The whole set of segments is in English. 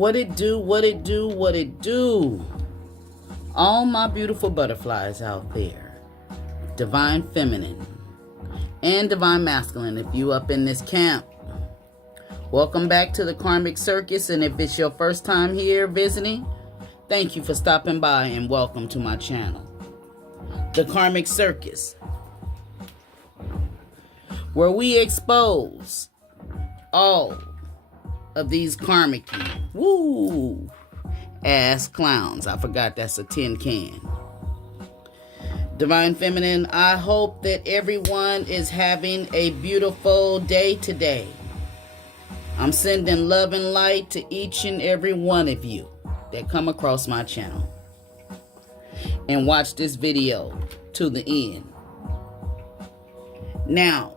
What it do, what it do, what it do. All my beautiful butterflies out there. Divine Feminine and Divine Masculine, if you up in this camp. Welcome back to the Karmic Circus, and if it's your first time here visiting, thank you for stopping by and welcome to my channel. The Karmic Circus, where we expose all of these karmic ass clowns. I forgot that's a tin can. Divine Feminine, I hope that everyone is having a beautiful day today. I'm sending love and light to each and every one of you that come across my channel and watch this video to the end. Now,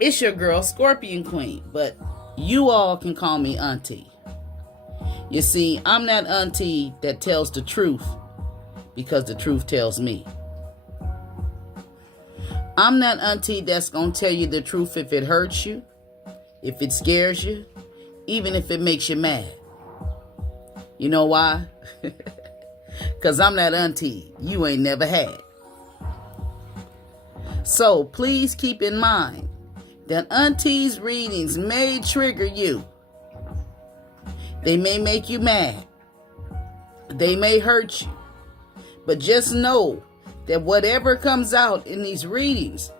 it's your girl, Scorpion Queen, but you all can call me Auntie. You see, I'm that auntie that tells the truth because the truth tells me. I'm that auntie that's going to tell you the truth if it hurts you, if it scares you, even if it makes you mad. You know why? Because I'm that auntie you ain't never had. So please keep in mind that auntie's readings may trigger you. They may make you mad. They may hurt you. But just know that whatever comes out in these readings,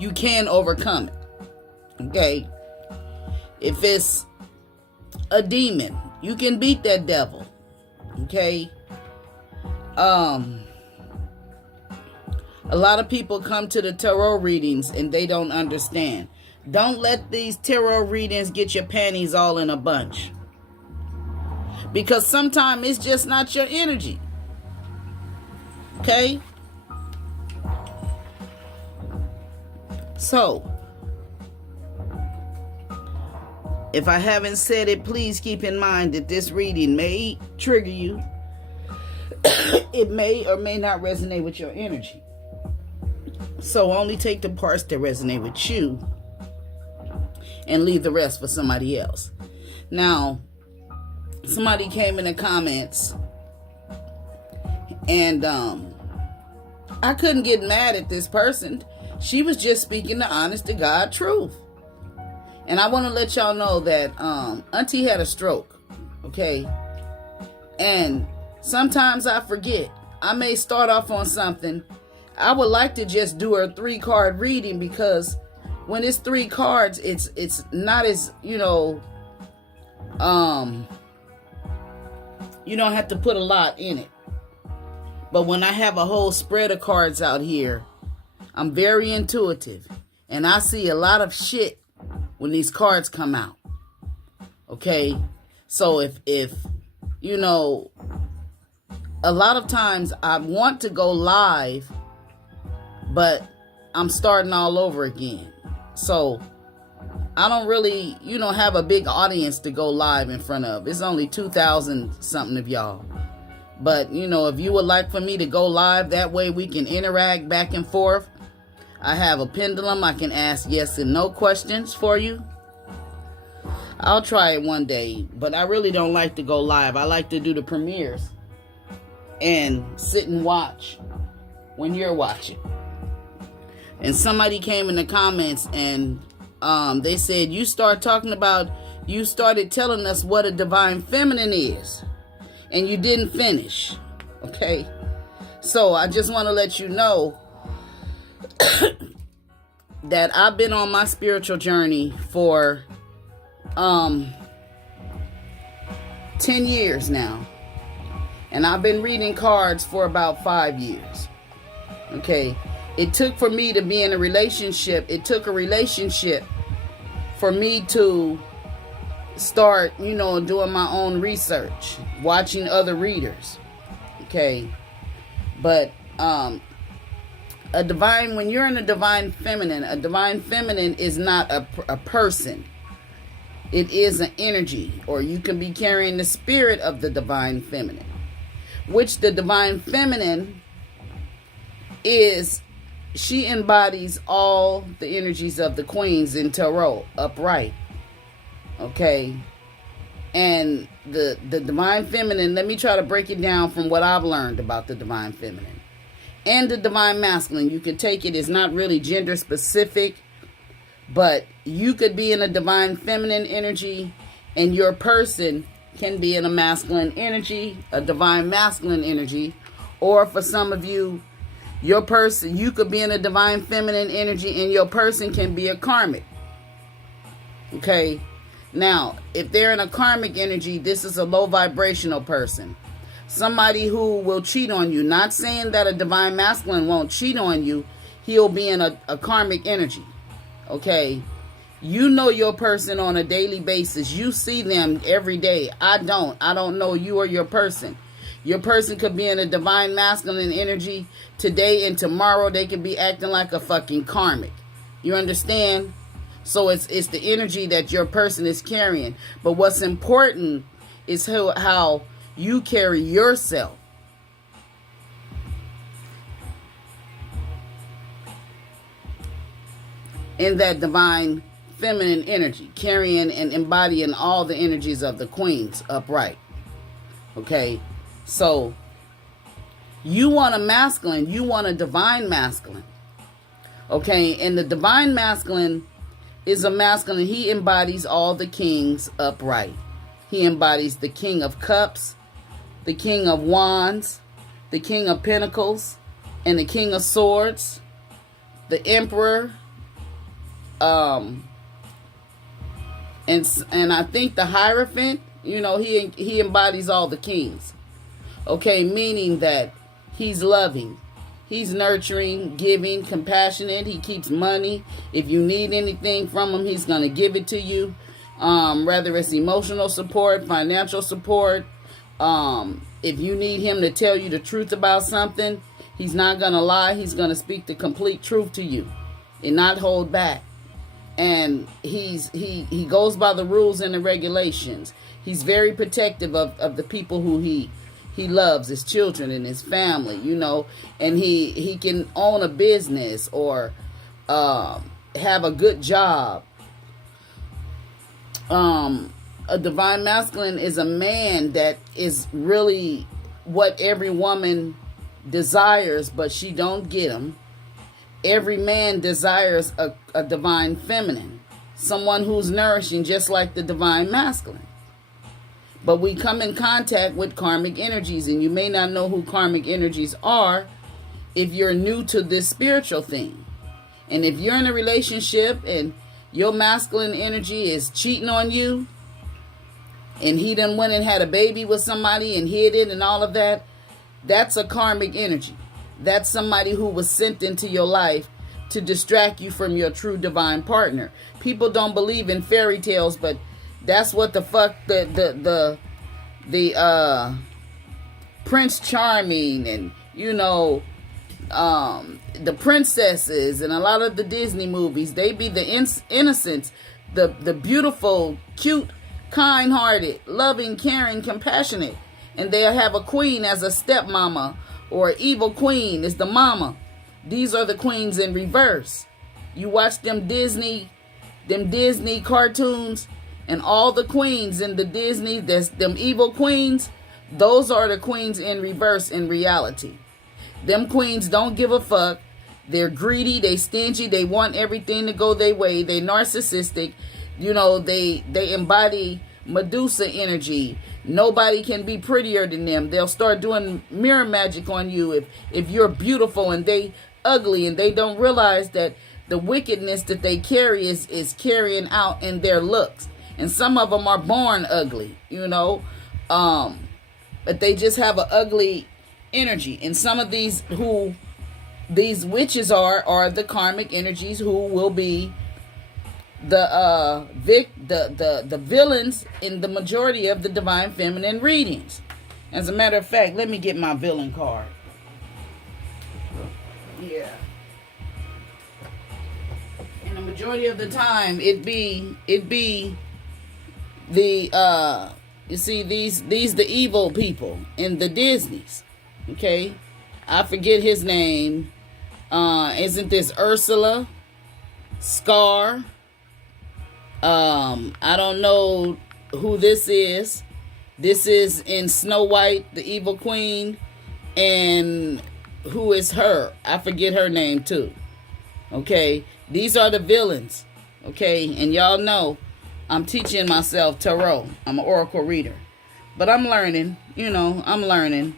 you can overcome it. Okay? If it's a demon, you can beat that devil. Okay? A lot of people come to the tarot readings and they don't understand. Don't let these tarot readings get your panties all in a bunch. Because sometimes it's just not your energy. Okay? So, if I haven't said it, please keep in mind that this reading may trigger you. It may or may not resonate with your energy. So only take the parts that resonate with you and leave the rest for somebody else. Now, somebody came in the comments and I couldn't get mad at this person. She was just speaking the honest to God truth. And I want to let y'all know that Auntie had a stroke. Okay? And sometimes I forget. I may start off on something. I would like to just do a 3-card reading because when it's 3 cards, it's not as, you don't have to put a lot in it. But when I have a whole spread of cards out here, I'm very intuitive. And I see a lot of shit when these cards come out. Okay? So if a lot of times I want to go live, but I'm starting all over again. So I don't really, have a big audience to go live in front of. It's only 2,000 something of y'all. But, if you would like for me to go live, that way we can interact back and forth. I have a pendulum. I can ask yes and no questions for you. I'll try it one day, but I really don't like to go live. I like to do the premieres and sit and watch when you're watching. And somebody came in the comments and they said, you started telling us what a divine feminine is. And you didn't finish. Okay? So I just want to let you know that I've been on my spiritual journey for 10 years now. And I've been reading cards for about 5 years. Okay? It took for me to be in a relationship. It took a relationship for me to start, doing my own research, watching other readers. Okay. But when you're in a divine feminine is not a person. It is an energy, or you can be carrying the spirit of the divine feminine, which the divine feminine is she embodies all the energies of the queens in tarot upright. Okay. And the divine feminine, let me try to break it down from what I've learned about the divine feminine. And the divine masculine, you could take it, it's not really gender specific, but you could be in a divine feminine energy and your person can be in a masculine energy, a divine masculine energy. Or for some of you, your person, you could be in a divine feminine energy and your person can be a karmic. Okay. Now, if they're in a karmic energy, this is a low vibrational person. Somebody who will cheat on you. Not saying that a divine masculine won't cheat on you. He'll be in a karmic energy. Okay. You know your person on a daily basis. You see them every day. I don't know you or your person. Your person could be in a divine masculine energy today, and tomorrow they could be acting like a fucking karmic. You understand? So it's the energy that your person is carrying. But what's important is how you carry yourself. In that divine feminine energy, carrying and embodying all the energies of the queens upright. Okay? So you want a masculine, you want a divine masculine. Okay? And the divine masculine is a masculine. He embodies all the kings upright. He embodies the King of Cups, the King of Wands, the King of Pentacles, and the King of Swords, the Emperor, and I think the Hierophant. You know, he embodies all the kings. Okay, meaning that he's loving. He's nurturing, giving, compassionate. He keeps money. If you need anything from him, he's going to give it to you. Whether it's emotional support, financial support. If you need him to tell you the truth about something, he's not going to lie. He's going to speak the complete truth to you and not hold back. And he goes by the rules and the regulations. He's very protective of the people who he loves, his children and his family, you know, and he can own a business or have a good job. A divine masculine is a man that is really what every woman desires, but she don't get him. Every man desires a divine feminine, someone who's nourishing just like the divine masculine. But we come in contact with karmic energies, and you may not know who karmic energies are if you're new to this spiritual thing. And if you're in a relationship and your masculine energy is cheating on you, and he done went and had a baby with somebody and hid it and all of that, that's a karmic energy. That's somebody who was sent into your life to distract you from your true divine partner. People don't believe in fairy tales, but that's what the fuck the Prince Charming and, you know, the princesses and a lot of the Disney movies, they be the innocents, the beautiful, cute, kind-hearted, loving, caring, compassionate. And they'll have a queen as a stepmama, or evil queen is the mama. These are the queens in reverse. You watch them Disney cartoons, and all the queens in the Disney, them evil queens, those are the queens in reverse in reality. Them queens don't give a fuck. They're greedy, they stingy, they want everything to go their way, they narcissistic. You know, they embody Medusa energy. Nobody can be prettier than them. They'll start doing mirror magic on you if you're beautiful and they ugly, and they don't realize that the wickedness that they carry is carrying out in their looks. And some of them are born ugly, you know, but they just have an ugly energy. And some of these witches are the karmic energies who will be the villains in the majority of the divine feminine readings. As a matter of fact, let me get my villain card. Yeah. And the majority of the time, it be the you see these the evil people in the Disneys. Okay, I forget his name. Isn't this Ursula? Scar? I don't know who this is. This is in Snow White, the Evil Queen. And who is her? I forget her name too. Okay, these are the villains. Okay, and y'all know I'm teaching myself tarot. I'm an oracle reader. But I'm learning, I'm learning.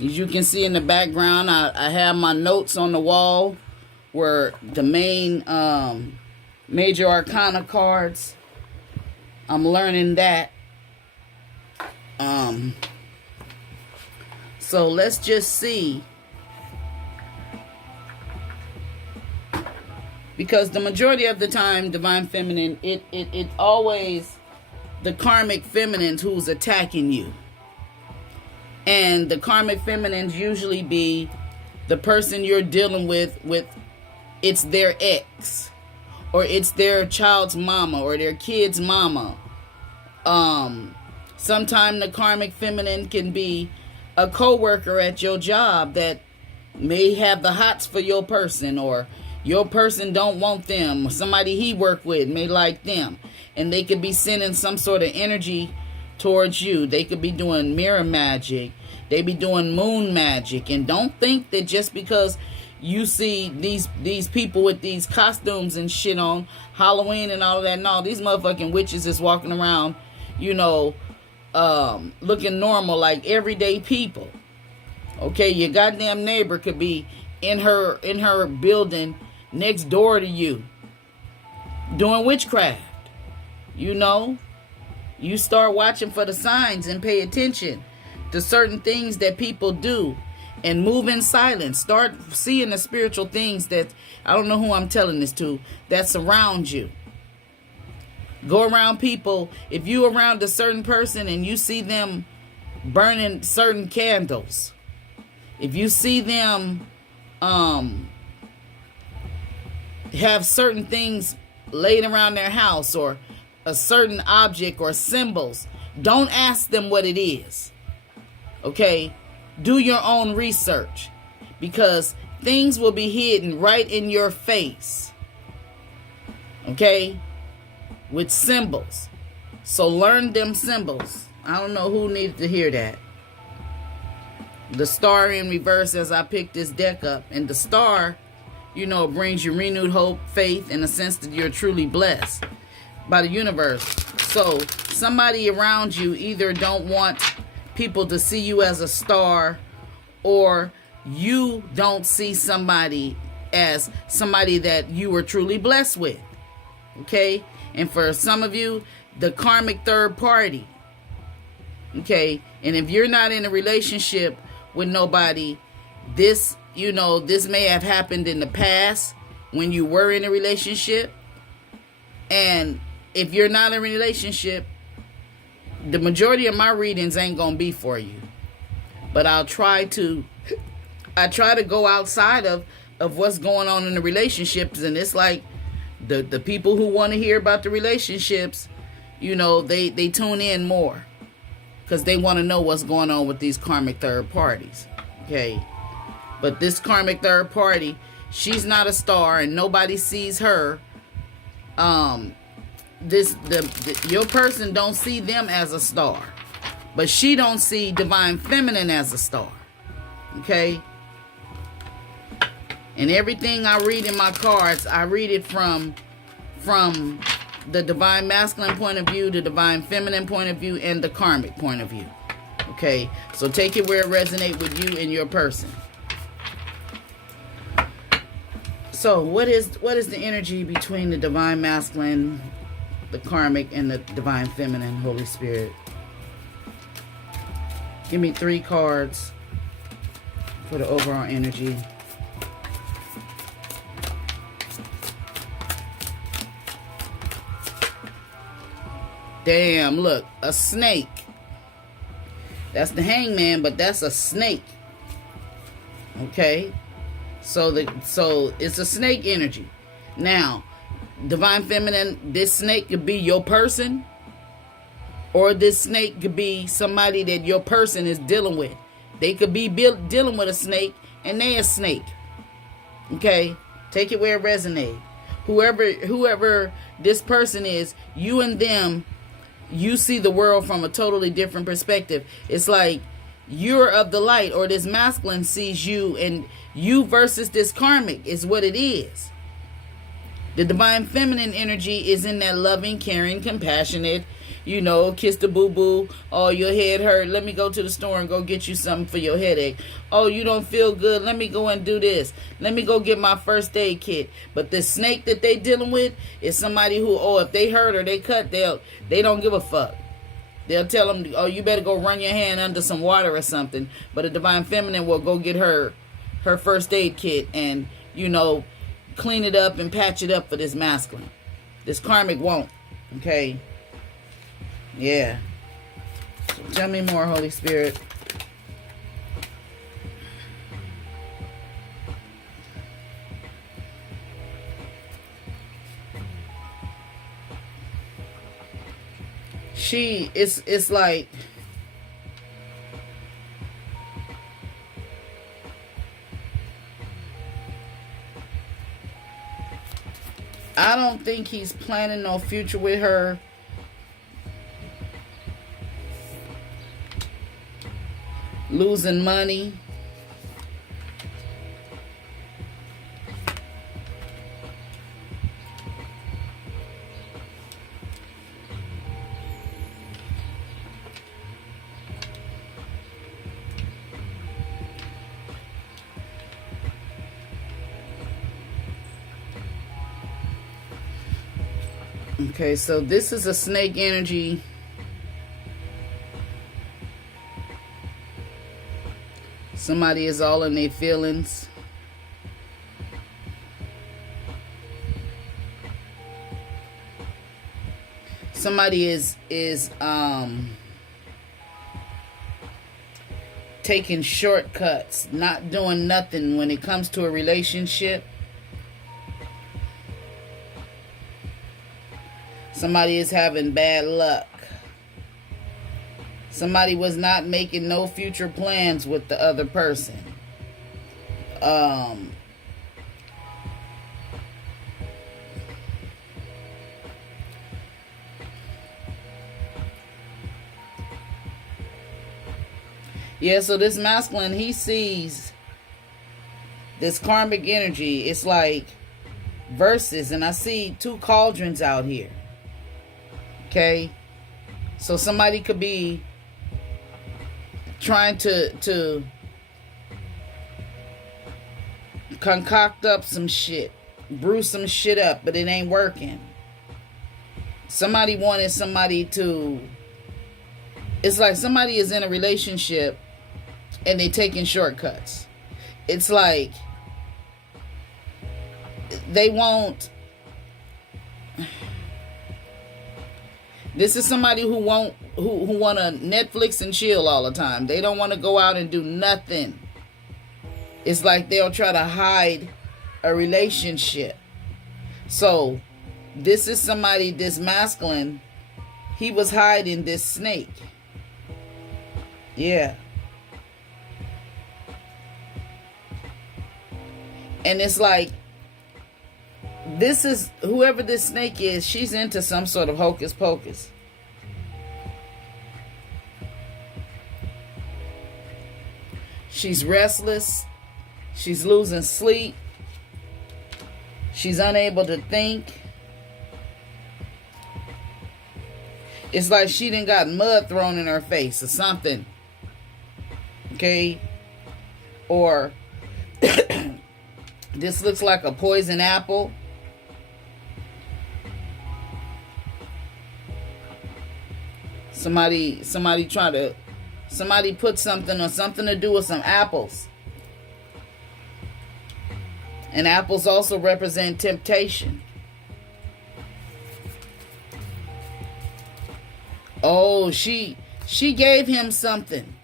As you can see in the background, I have my notes on the wall where the main major arcana cards. I'm learning that. So let's just see. Because the majority of the time, Divine Feminine, it always the karmic feminines who's attacking you. And the karmic feminines usually be the person you're dealing with it's their ex, or it's their child's mama, or their kid's mama. Sometimes the karmic feminine can be a co-worker at your job that may have the hots for your person, or your person don't want them, or somebody he worked with may like them, and they could be sending some sort of energy towards you. They could be doing mirror magic. They be doing moon magic. And don't think that just because you see these people with these costumes and shit on Halloween and all of that, no, these motherfucking witches is walking around, looking normal like everyday people. Okay, your goddamn neighbor could be in her building next door to you doing witchcraft. You start watching for the signs and pay attention to certain things that people do and move in silence. Start seeing the spiritual things that, I don't know who I'm telling this to, that surround you. Go around people. If you around a certain person and you see them burning certain candles, if you see them have certain things laid around their house, or a certain object or symbols, don't ask them what it is. Okay? Do your own research, because things will be hidden right in your face. Okay? With symbols. So learn them symbols. I don't know who needed to hear that. The star in reverse as I picked this deck up. And the star, brings you renewed hope, faith, and a sense that you're truly blessed by the universe. So somebody around you either don't want people to see you as a star, or you don't see somebody as somebody that you were truly blessed with. Okay? And for some of you, the karmic third party. Okay? And if you're not in a relationship with nobody, this may have happened in the past when you were in a relationship. And if you're not in a relationship, the majority of my readings ain't gonna be for you. But I try to go outside of what's going on in the relationships. And it's like the people who want to hear about the relationships, they tune in more, because they want to know what's going on with these karmic third parties. Okay? But this karmic third party, she's not a star and nobody sees her. Your person don't see them as a star, but she don't see Divine Feminine as a star. Okay? And everything I read in my cards, I read it from the Divine Masculine point of view, the Divine Feminine point of view, and the Karmic point of view. Okay? So take it where it resonates with you and your person. So what is the energy between the Divine Masculine, the Karmic, and the Divine Feminine, Holy Spirit? Give me 3 cards for the overall energy. Damn, look, a snake. That's the Hangman, but that's a snake. Okay? So it's a snake energy. Now, Divine Feminine, this snake could be your person, or this snake could be somebody that your person is dealing with. They could be dealing with a snake, and they a snake. Okay? Take it where it resonates. Whoever this person is, you and them, you see the world from a totally different perspective. It's like you're of the light, or this masculine sees you, and you versus this karmic is what it is. The divine feminine energy is in that loving, caring, compassionate, kiss the boo-boo. Oh, your head hurt. Let me go to the store and go get you something for your headache. Oh, you don't feel good. Let me go and do this. Let me go get my first aid kit. But the snake that they dealing with is somebody who, if they hurt or they cut, they don't give a fuck. They'll tell them, you better go run your hand under some water or something. But a divine feminine will go get her first aid kit and, clean it up and patch it up for this masculine. This karmic won't. Okay? Yeah. So tell me more, Holy Spirit. It's like, I don't think he's planning no future with her. Losing money. Okay, so this is a snake energy. Somebody is all in their feelings. Somebody is taking shortcuts, not doing nothing when it comes to a relationship. Somebody is having bad luck. Somebody was not making no future plans with the other person. Yeah, so this masculine, he sees this karmic energy. It's like verses, and I see two cauldrons out here. Okay? So somebody could be trying to concoct up some shit, brew some shit up, but it ain't working. Somebody wanted somebody to, it's like somebody is in a relationship and they taking shortcuts. It's like they won't. This is somebody who want to Netflix and chill all the time. They don't want to go out and do nothing. It's like they'll try to hide a relationship. So this is somebody, this masculine, he was hiding this snake. Yeah. And it's like, this is, whoever this snake is, she's into some sort of hocus pocus. She's restless. She's losing sleep. She's unable to think. It's like she done got mud thrown in her face or something. Okay? Or this looks like a poison apple. Somebody put something or something to do with some apples. And apples also represent temptation. Oh, she gave him something.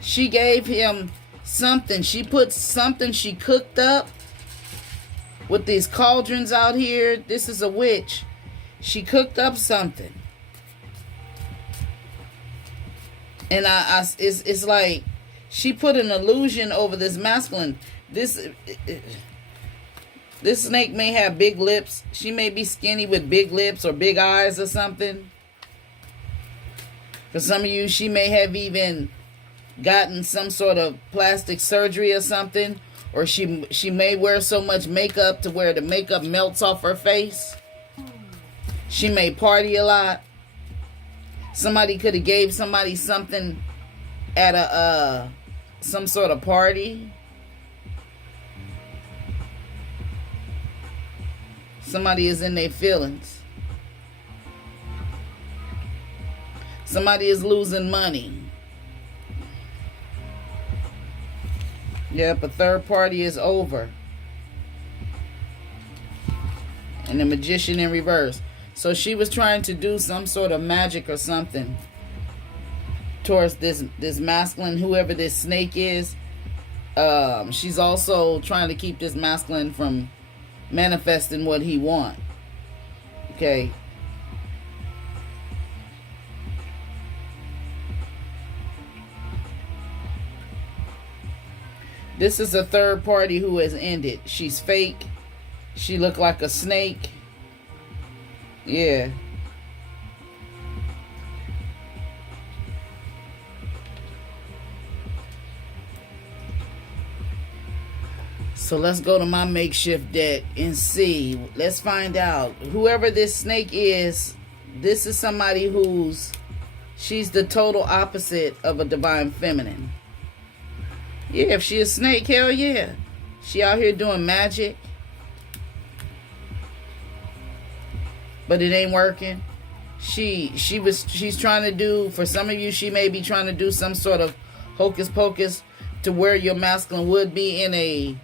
She gave him something. She put something she cooked up with these cauldrons out here. This is a witch. She cooked up something. And it's like she put an illusion over this masculine. This snake may have big lips. She may be skinny with big lips or big eyes or something. For some of you, she may have even gotten some sort of plastic surgery or something. Or she may wear so much makeup to where the makeup melts off her face. She may party a lot. Somebody could have gave somebody something at a some sort of party. Somebody is in their feelings. Somebody is losing money. Yep, a third party is over. And the Magician in reverse. So she was trying to do some sort of magic or something towards this masculine, whoever this snake is. She's also trying to keep this masculine from manifesting what he wants. Okay. This is a third party who has ended. She's fake. She looked like a snake. Yeah. So let's go to my makeshift deck and see. Let's find out. Whoever this snake is, this is somebody she's the total opposite of a divine feminine. Yeah, if she a snake, hell yeah. She out here doing magic. But it ain't working. She's trying to do, for some of you, she may be trying to do some sort of hocus pocus to where your masculine would be in a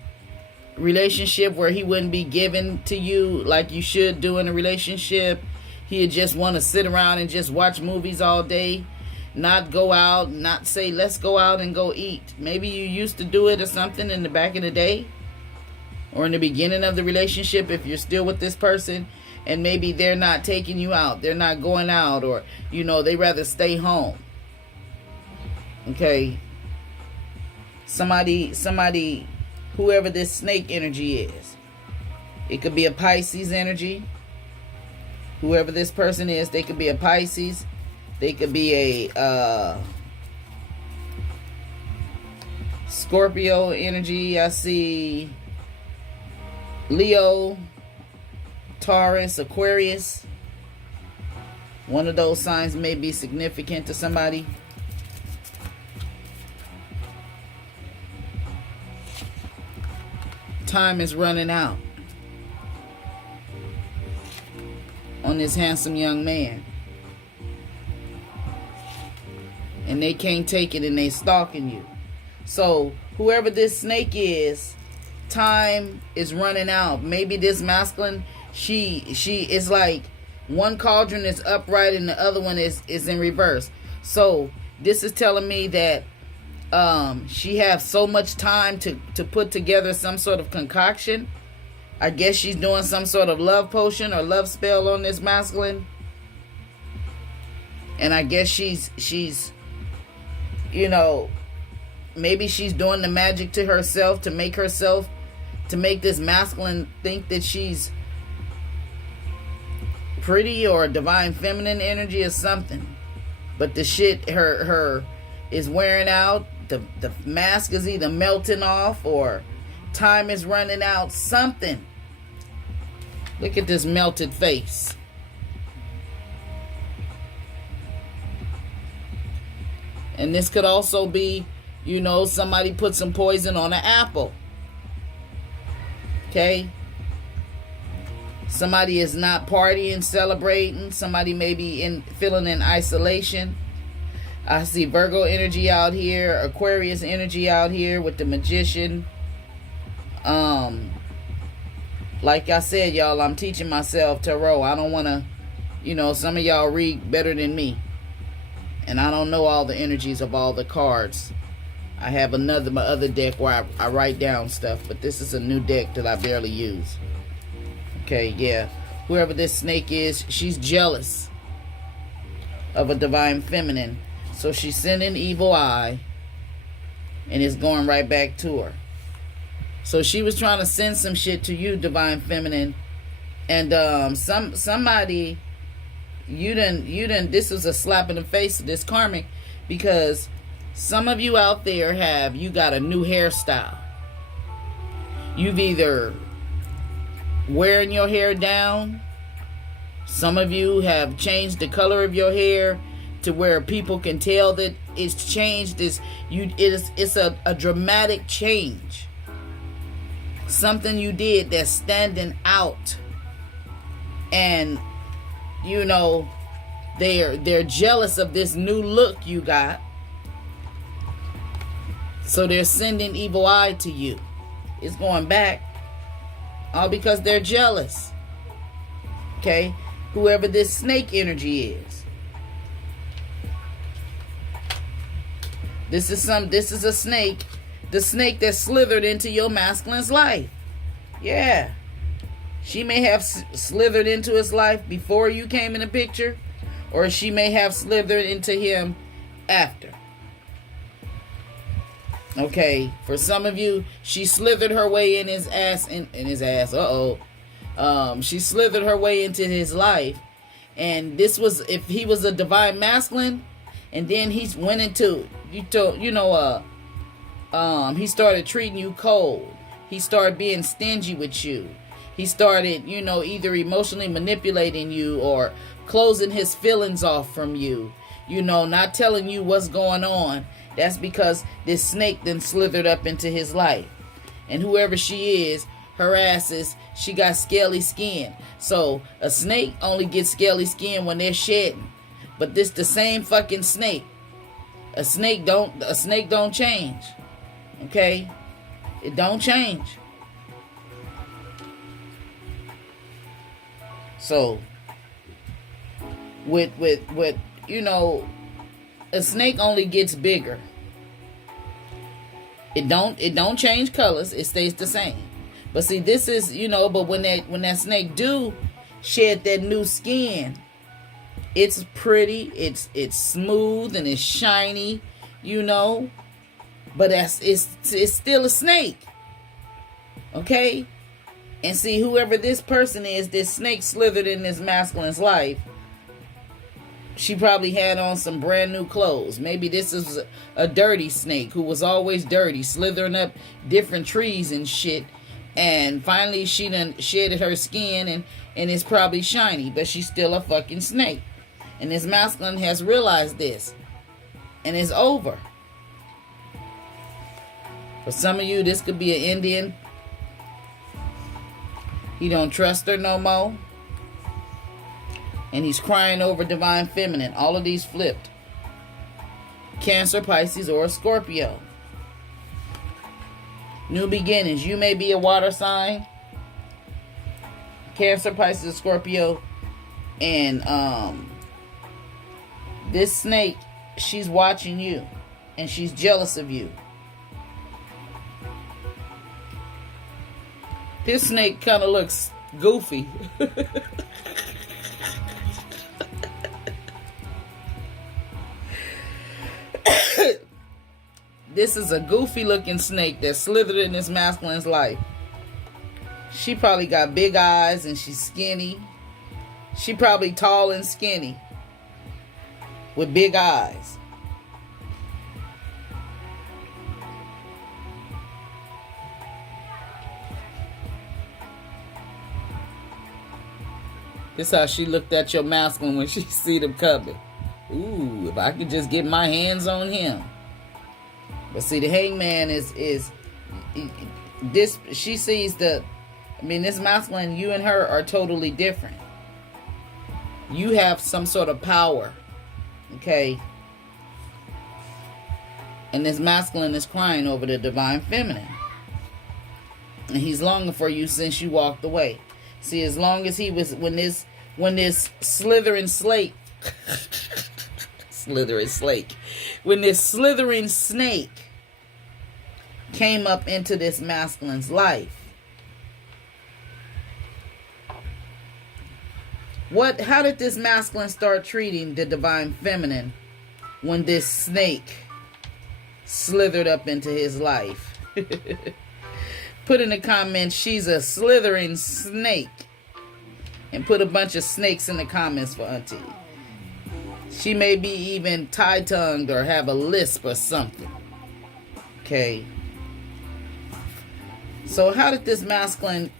relationship where he wouldn't be given to you like you should do in a relationship. He'd just want to sit around and just watch movies all day, not go out, not say let's go out and go eat. Maybe you used to do it or something in the back of the day or in the beginning of the relationship if you're still with this person, and maybe they're not taking you out, they're not going out, or they rather stay home. Okay, somebody whoever this snake energy is. It could be a Pisces energy. Whoever this person is, they could be a Pisces. They could be a Scorpio energy. I see Leo, Taurus, Aquarius. One of those signs may be significant to somebody. Time is running out on this handsome young man, and they can't take it and they stalking you. So whoever this snake is, time is running out. Maybe this masculine, she is like one cauldron is upright and the other one is in reverse. So this is telling me that she has so much time to put together some sort of concoction. I guess she's doing some sort of love potion or love spell on this masculine. And I guess she's maybe she's doing the magic to herself to make this masculine think that she's pretty or divine feminine energy or something. But the shit her is wearing out. The mask is either melting off or time is running out. Something. Look at this melted face. And this could also be, somebody put some poison on an apple. Okay? Somebody is not partying, celebrating. Somebody may be feeling in isolation. I see Virgo energy out here, Aquarius energy out here with the Magician. Like I said, y'all, I'm teaching myself tarot. I don't want to, some of y'all read better than me. And I don't know all the energies of all the cards. I have my other deck where I write down stuff, but this is a new deck that I barely use. Okay, yeah. Whoever this snake is, she's jealous of a divine feminine. So she's sending evil eye, and it's going right back to her. So she was trying to send some shit to you, divine feminine, and somebody, you didn't. This was a slap in the face of this karmic, because some of you out there you got a new hairstyle. You've either wearing your hair down. Some of you have changed the color of your hair to where people can tell that it's changed. It's a dramatic change. Something you did that's standing out. And you know, they're jealous of this new look you got. So they're sending evil eye to you. It's going back. All because they're jealous. Okay? Whoever this snake energy is. This is a snake. The snake that slithered into your masculine's life. Yeah. She may have slithered into his life before you came in the picture, or she may have slithered into him after. Okay, for some of you, she slithered her way in his ass. She slithered her way into his life, and this was if he was a divine masculine, and then he went into he started treating you cold. He started being stingy with you. He started, either emotionally manipulating you or closing his feelings off from you. Not telling you what's going on. That's because this snake then slithered up into his life. And whoever she is, she got scaly skin. So a snake only gets scaly skin when they're shedding. But this the same fucking snake. A snake don't change. Okay? It don't change. So with a snake only gets bigger. It don't change colors. It stays the same. But see, this is, but when that snake do shed that new skin, it's pretty, it's smooth and it's shiny, but it's still a snake. Okay? And see, whoever this person is, this snake slithered in this masculine's life. She probably had on some brand new clothes. Maybe this is a dirty snake who was always dirty, slithering up different trees and shit. And finally she done shedded her skin and it's probably shiny, but she's still a fucking snake. And this masculine has realized this. And it's over. For some of you, this could be an Indian. He don't trust her no more. And he's crying over divine feminine. All of these flipped. Cancer, Pisces, or a Scorpio. New beginnings. You may be a water sign. Cancer, Pisces, Scorpio. And this snake, she's watching you. And she's jealous of you. This snake kind of looks goofy. This is a goofy looking snake that slithered in this masculine's life. She probably got big eyes and she's skinny. She probably tall and skinny with big eyes. This is how she looked at your masculine when she see them coming. Ooh, if I could just get my hands on him. But see, the hangman is this. She sees this masculine. You and her are totally different. You have some sort of power, okay? And this masculine is crying over the divine feminine, and he's longing for you since you walked away. See, as long as he was when this slithering snake, when this slithering snake came up into this masculine's life, how did this masculine start treating the divine feminine when this snake slithered up into his life? Put in the comments, she's a slithering snake. And put a bunch of snakes in the comments for Auntie. She may be even tie-tongued or have a lisp or something. Okay. So how did this masculine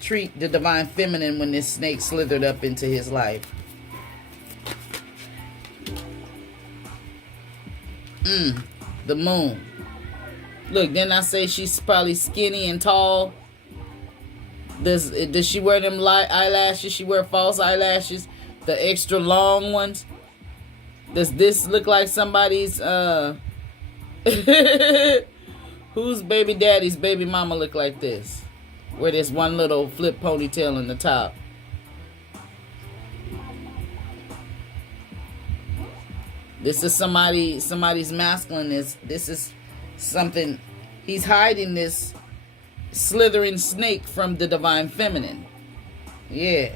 treat the divine feminine when this snake slithered up into his life? The moon. Look, didn't I say she's probably skinny and tall? Does she wear them light eyelashes? She wear false eyelashes? The extra long ones? Does this look like somebody's, whose baby daddy's baby mama look like this? Where there's one little flip ponytail in the top. This is somebody's masculine. This is something. He's hiding this slithering snake from the divine feminine. Yeah.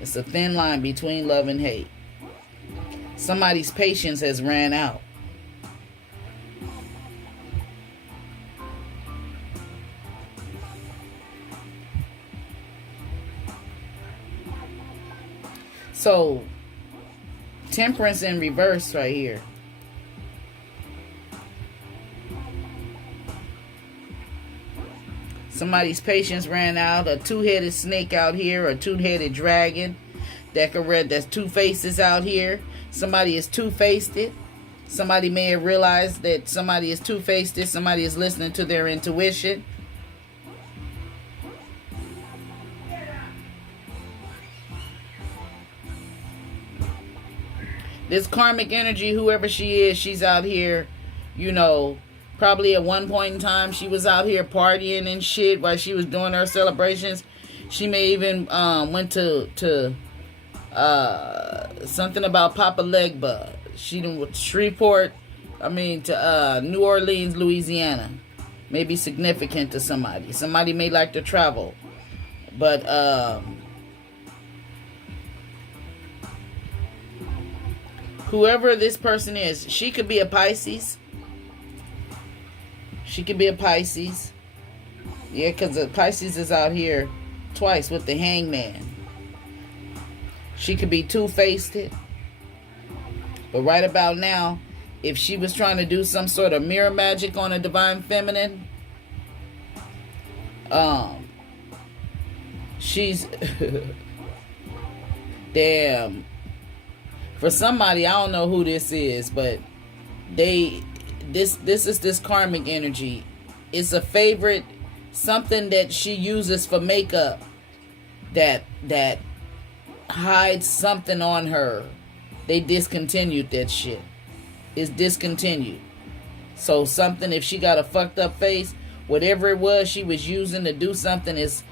It's a thin line between love and hate. Somebody's patience has ran out. So, temperance in reverse right here. Somebody's patience ran out. A two-headed snake out here. A two-headed dragon. There's two faces out here. Somebody is two-faced it. Somebody may have realized that somebody is two-faced it. Somebody is listening to their intuition. This karmic energy, whoever she is, she's out here, you know, probably at one point in time she was out here partying and shit while she was doing her celebrations. She may even went to something about Papa LEGBA. She didn't Shreveport, to New Orleans, Louisiana. May be significant to somebody. Somebody may like to travel. But whoever this person is, she could be a Pisces. She could be a Pisces. Yeah, because the Pisces is out here twice with the hangman. She could be two-faced. But right about now, if she was trying to do some sort of mirror magic on a divine feminine, she's damn. For somebody, I don't know who this is, but this is this karmic energy. It's a favorite, something that she uses for makeup that hides something on her. They discontinued that shit. It's discontinued. So something, if she got a fucked up face, whatever it was she was using to do something is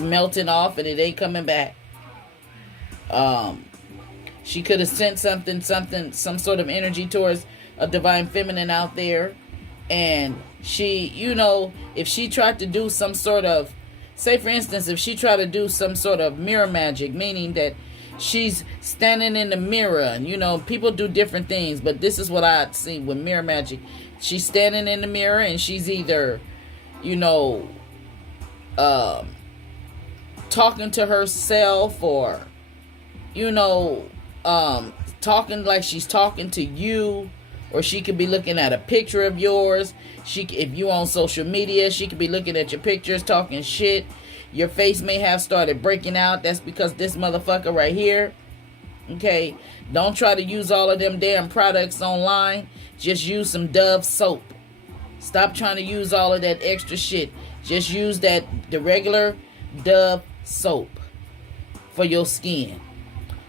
melting off and it ain't coming back. She could have sent some sort of energy towards a divine feminine out there. And she, you know, if she tried to do some sort of, say for instance, if she tried to do some sort of mirror magic, meaning that she's standing in the mirror, and you know, people do different things, but this is what I see with mirror magic. She's standing in the mirror and she's either, you know, talking to herself or, you know, talking like she's talking to you, or she could be looking at a picture of yours. If you on social media, she could be looking at your pictures, talking shit. Your face may have started breaking out. That's because this motherfucker right here. Okay, don't try to use all of them damn products online. Just use some Dove soap. Stop trying to use all of that extra shit. Just use the regular Dove soap for your skin.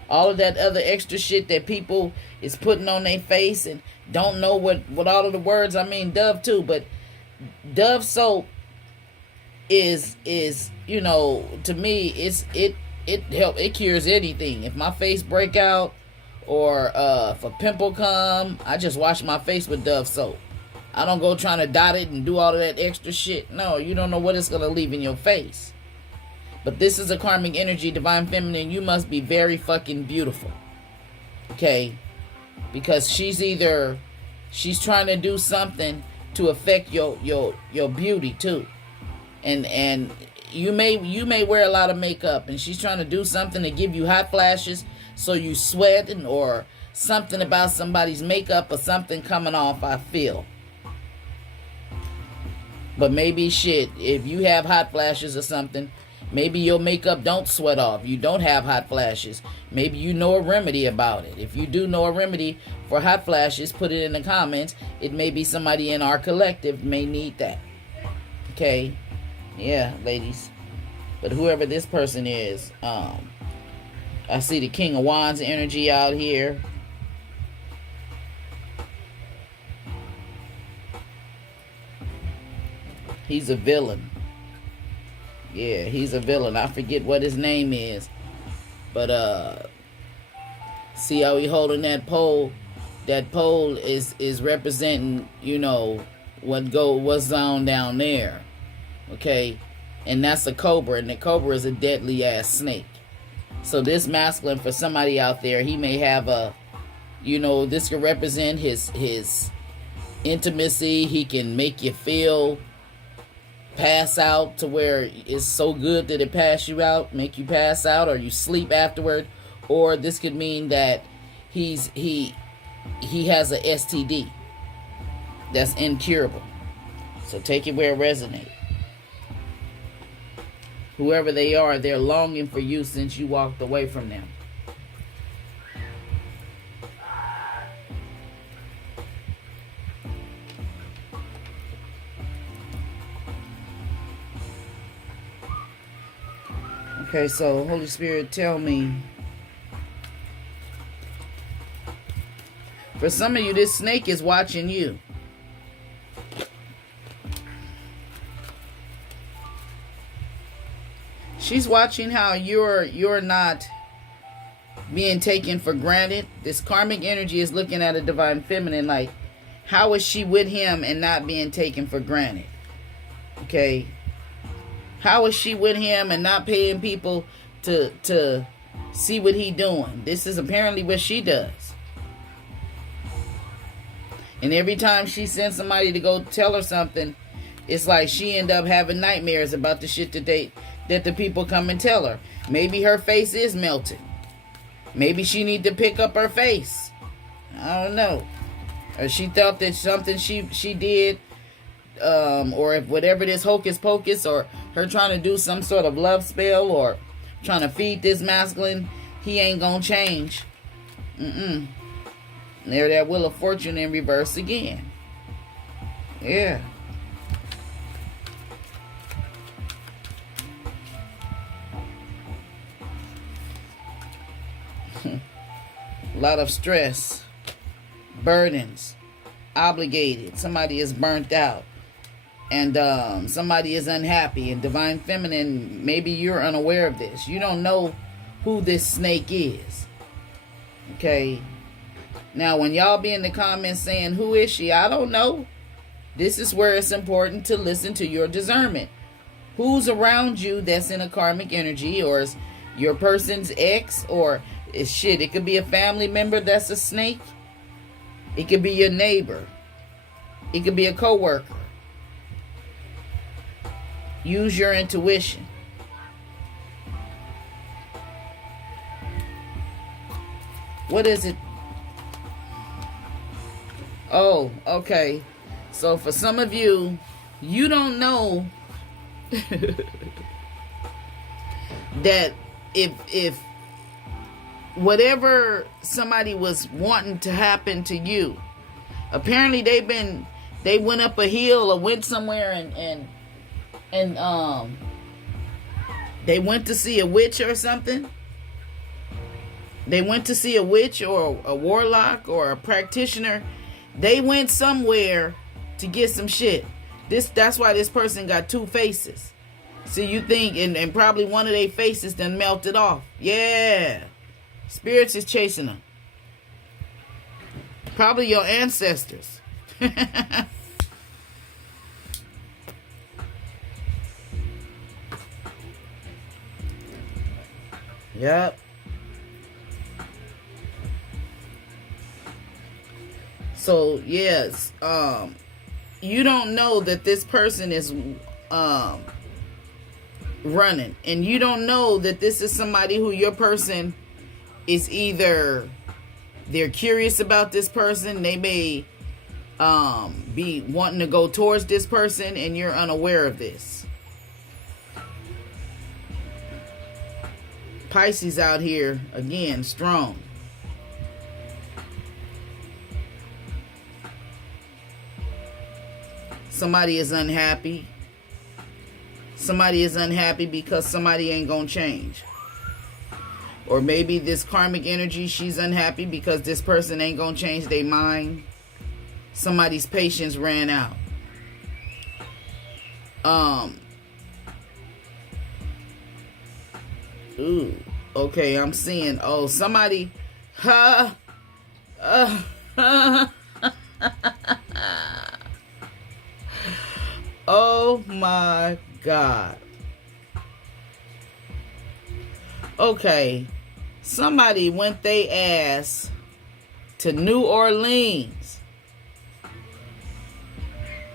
All of that other extra shit that people is putting on their face and don't know what all of the words, Dove too, but Dove soap is you know, to me it cures anything. If my face break out or if a pimple come, I just wash my face with Dove soap. I don't go trying to dot it and do all of that extra shit. No, you don't know what it's gonna leave in your face. But this is a karmic energy, divine feminine. You must be very fucking beautiful. Okay? Because she's trying to do something to affect your beauty too. And you may wear a lot of makeup, and she's trying to do something to give you hot flashes, so you sweating, or something about somebody's makeup or something coming off, I feel. But maybe shit, if you have hot flashes or something, maybe your makeup don't sweat off. You don't have hot flashes. Maybe you know a remedy about it. If you do know a remedy for hot flashes, put it in the comments. It may be somebody in our collective may need that. Okay? Yeah, ladies. But whoever this person is, I see the King of Wands energy out here. He's a villain. Yeah, he's a villain. I forget what his name is. But see how he holding that pole? That pole is representing, you know, what's on down there. Okay? And that's a cobra, and the cobra is a deadly ass snake. So this masculine, for somebody out there, he may have a, you know, this could represent his intimacy. He can make you feel pass out to where it's so good that it pass you out, make you pass out, or you sleep afterward. Or this could mean that he has a STD that's incurable. So take it where it resonates. Whoever they are, they're longing for you since you walked away from them. Okay, so Holy Spirit, tell me. For some of you, this snake is watching you. She's watching how you're not being taken for granted. This karmic energy is looking at a divine feminine like, how is she with him and not being taken for granted? Okay. How is she with him and not paying people to see what he doing? This is apparently what she does. And every time she sends somebody to go tell her something, it's like she end up having nightmares about the shit that the people come and tell her. Maybe her face is melting. Maybe she need to pick up her face. I don't know. Or she thought that something she did, or if whatever this hocus pocus, or her trying to do some sort of love spell, or trying to feed this masculine, he ain't gonna change. There that Wheel of Fortune in reverse again. Yeah. A lot of stress, burdens, obligated. Somebody is burnt out, and somebody is unhappy. And divine feminine, maybe you're unaware of this. You don't know who this snake is. Okay. Now, when y'all be in the comments saying, who is she? I don't know. This is where it's important to listen to your discernment. Who's around you that's in a karmic energy, or is your person's ex, or is shit. It could be a family member that's a snake. It could be your neighbor. It could be a coworker. Use your intuition. What is it? Oh, okay. So for some of you, you don't know that if whatever somebody was wanting to happen to you, apparently they went up a hill or went somewhere and they went to see a witch or something. They went to see a witch or a warlock or a practitioner. They went somewhere to get some shit. That's why this person got two faces. See, you think, and probably one of their faces then melted off. Yeah. Spirits is chasing them. Probably your ancestors. Yep. So yes, you don't know that this person is running, and you don't know that this is somebody who your person is either they're curious about this person, they may be wanting to go towards this person, and you're unaware of this. Pisces out here again, strong. Somebody is unhappy. Somebody is unhappy because somebody ain't gonna change. Or maybe this karmic energy, she's unhappy because this person ain't gonna change their mind. Somebody's patience ran out. Ooh, okay, I'm seeing, somebody, oh my God. Okay, somebody went they ass to New Orleans,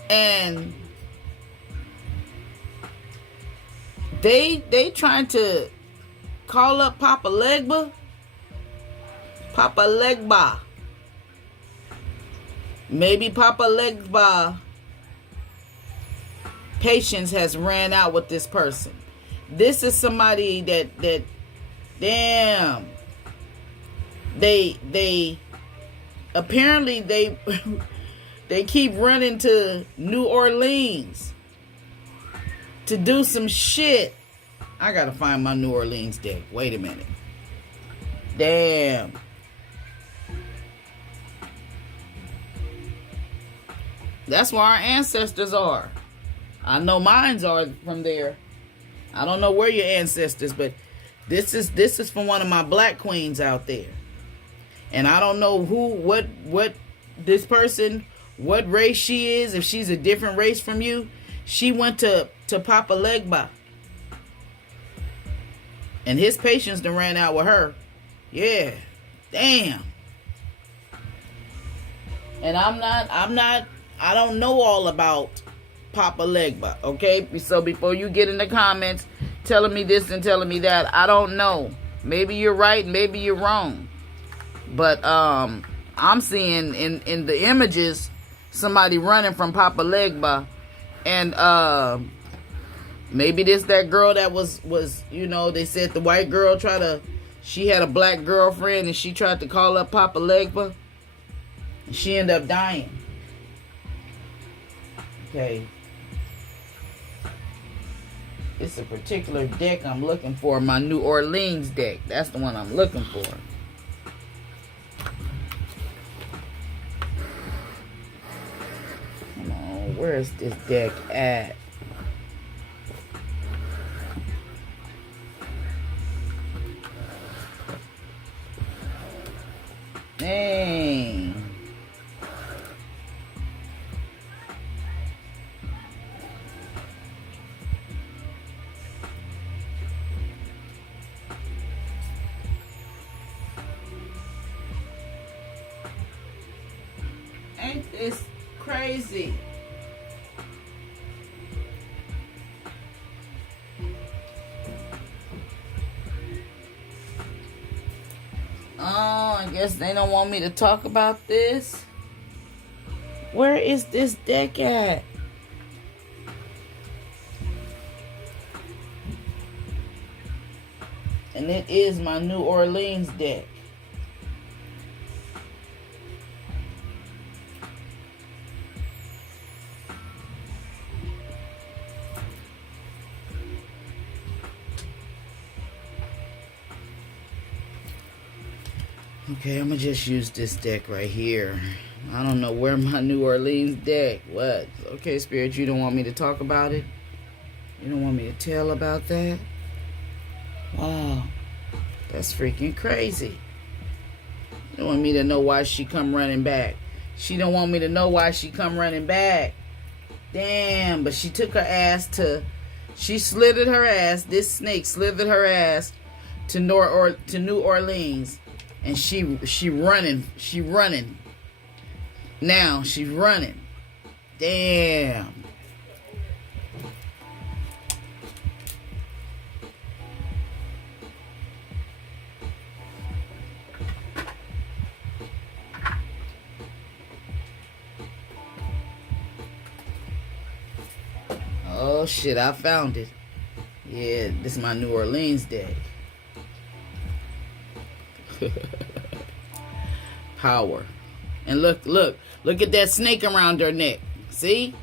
and they trying to call up Papa LEGBA. Papa LEGBA. Maybe Papa LEGBA patience has ran out with this person. This is somebody that damn, they apparently they keep running to New Orleans to do some shit. I gotta find my New Orleans deck. Wait a minute. Damn. That's where our ancestors are. I know mines are from there. I don't know where your ancestors, but this is from one of my black queens out there. And I don't know what this person, what race she is, if she's a different race from you. She went to Papa LEGBA. And his patience done ran out with her. Yeah. Damn. And I don't know all about Papa LEGBA, okay? So before you get in the comments telling me this and telling me that, I don't know. Maybe you're right, maybe you're wrong. But I'm seeing in the images somebody running from Papa LEGBA, and maybe this that girl that was they said the white girl she had a black girlfriend and she tried to call up Papa LEGBA, and she ended up dying. Okay. It's a particular deck I'm looking for, my New Orleans deck. That's the one I'm looking for. Come on, where's this deck at? Dang. Ain't this crazy? Oh, I guess they don't want me to talk about this. Where is this deck at? And it is my New Orleans deck. Okay, I'm gonna just use this deck right here. I don't know where my New Orleans deck was. Okay, Spirit, you don't want me to talk about it? You don't want me to tell about that? Wow, that's freaking crazy. You don't want me to know why she come running back. She don't want me to know why she come running back. Damn, but she took her ass she slithered her ass, this snake slithered her ass to New Orleans. And she running. Now she's running. Damn. Oh shit, I found it. Yeah, this is my New Orleans deck. Power. And look at that snake around her neck. See?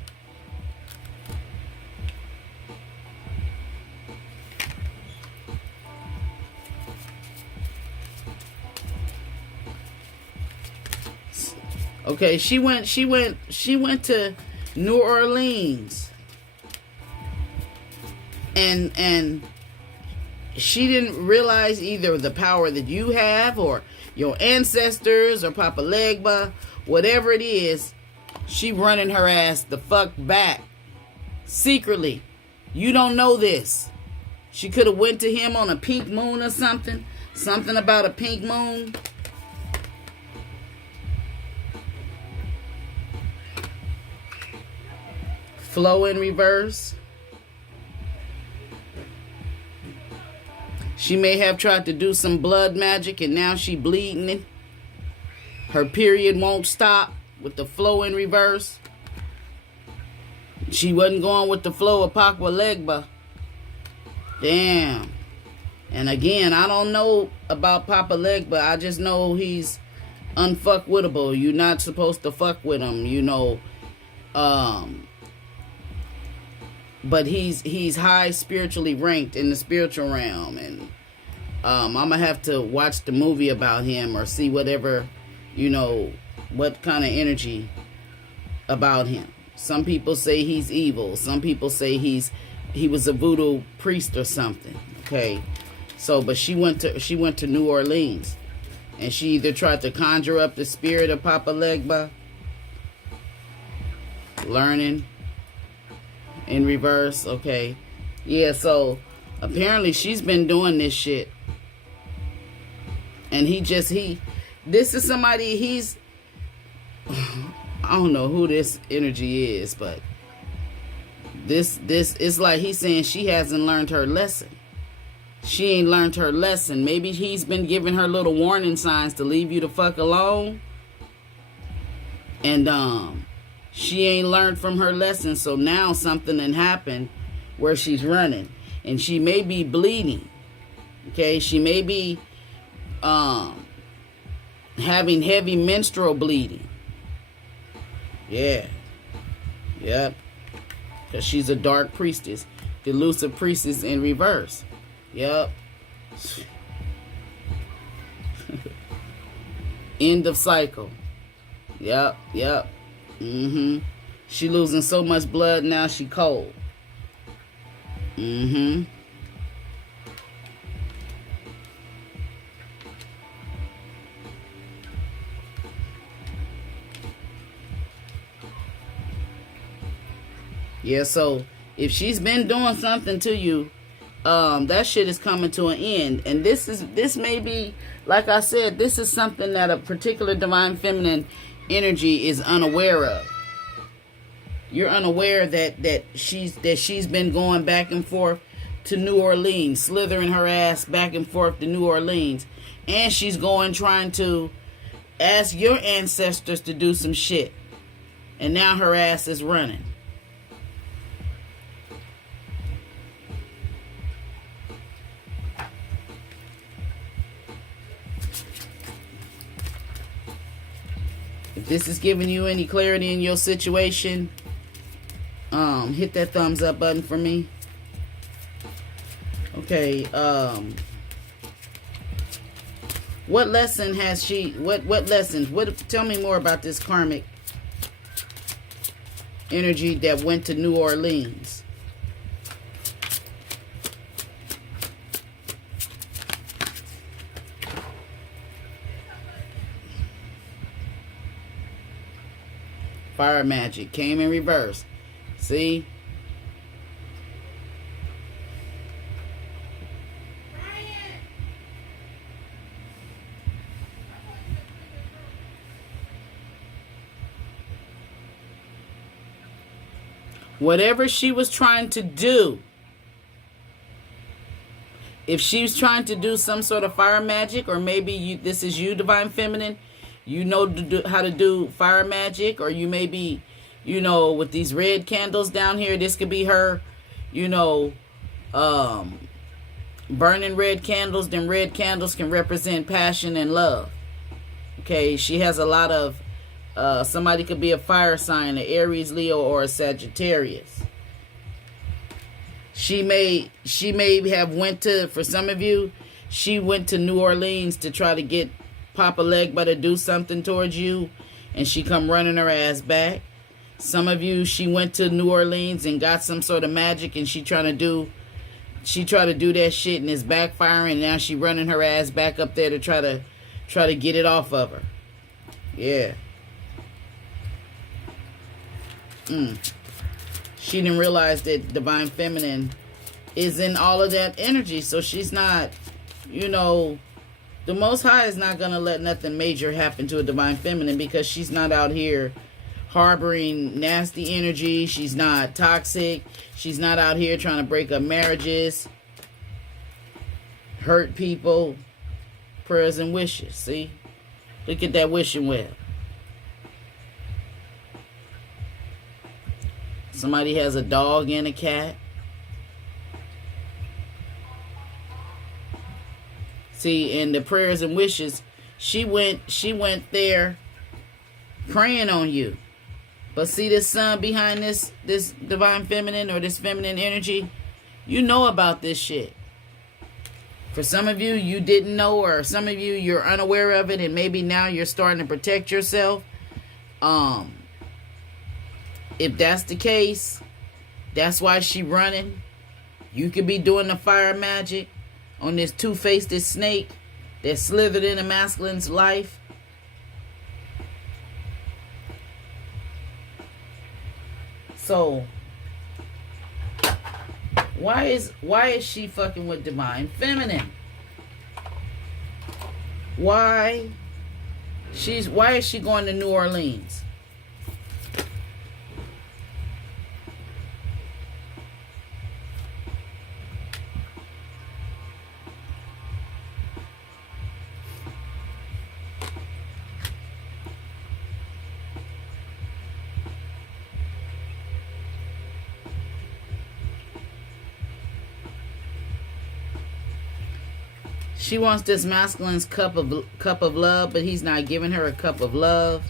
Okay, she went to New Orleans. And she didn't realize either the power that you have or your ancestors or Papa LEGBA, whatever it is, she running her ass the fuck back. Secretly. You don't know this. She could have went to him on a pink moon or something. Something about a pink moon. Flow in reverse. She may have tried to do some blood magic and now she bleeding. Her period won't stop with the flow in reverse. She wasn't going with the flow of Papa LEGBA. Damn. And again, I don't know about Papa LEGBA. I just know he's unfuckwittable. You're not supposed to fuck with him, you know. But he's high spiritually ranked in the spiritual realm, and I'm gonna have to watch the movie about him or see whatever, you know, what kind of energy about him. Some people say he's evil. Some people say he was a voodoo priest or something. Okay, so but she went to New Orleans, and she either tried to conjure up the spirit of Papa LEGBA, learning. In reverse, okay. Yeah, so apparently she's been doing this shit. And this is somebody, I don't know who this energy is, but this is like he's saying she hasn't learned her lesson. She ain't learned her lesson. Maybe he's been giving her little warning signs to leave you the fuck alone. And, she ain't learned from her lesson, so now something done happened where she's running. And she may be bleeding. Okay, she may be having heavy menstrual bleeding. Yeah. Yep. Because she's a dark priestess. The elusive priestess in reverse. Yep. End of cycle. Yep. She losing so much blood now she cold. Yeah, so if she's been doing something to you, that shit is coming to an end. And this may be, like I said, this is something that a particular divine feminine energy is unaware of. You're unaware that she's been going back and forth to New Orleans, slithering her ass back and forth to New Orleans, and she's going trying to ask your ancestors to do some shit, and now her ass is running. If this is giving you any clarity in your situation, hit that thumbs up button for me. Okay, what lesson has she, what lessons, tell me more about this karmic energy that went to New Orleans. Fire magic came in reverse. See? Whatever she was trying to do, if she's trying to do some sort of fire magic, or maybe this is you, Divine Feminine, you know how to do fire magic, or you may be, with these red candles down here, this could be her, burning red candles. Then red candles can represent passion and love. Okay, she has a lot of, somebody could be a fire sign, an Aries, Leo, or a Sagittarius. She may have for some of you, she went to New Orleans to try to get Papa LEGBA to do something towards you, and she come running her ass back. Some of you, she went to New Orleans and got some sort of magic, and she tried to do that shit, and it's backfiring, and now she running her ass back up there to try to get it off of her. Yeah. She didn't realize that Divine Feminine is in all of that energy, so she's not, the Most High is not going to let nothing major happen to a Divine Feminine, because she's not out here harboring nasty energy. She's not toxic. She's not out here trying to break up marriages, hurt people. Prayers and wishes. See? Look at that wishing well. Somebody has a dog and a cat. See, in the prayers and wishes, she went there praying on you. But see this sun behind this Divine Feminine, or this feminine energy, you know about this shit. For some of you, you didn't know, or some of you, you're unaware of it, and maybe now you're starting to protect yourself. If that's the case, that's why she running. You could be doing the fire magic on this two-faced snake that slithered in a masculine's life. So why is she fucking with Divine Feminine? Why is she going to New Orleans? She wants this masculine's cup of love, but he's not giving her a cup of love.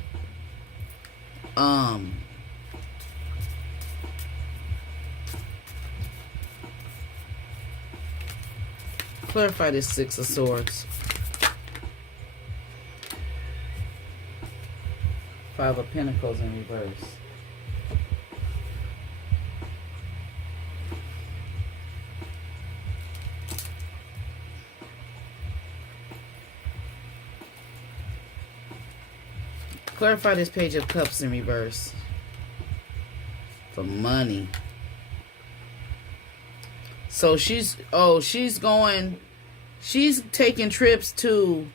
Clarify this Six of Swords. Five of Pentacles in reverse. Clarify this Page of Cups in reverse. For money. So she's taking trips to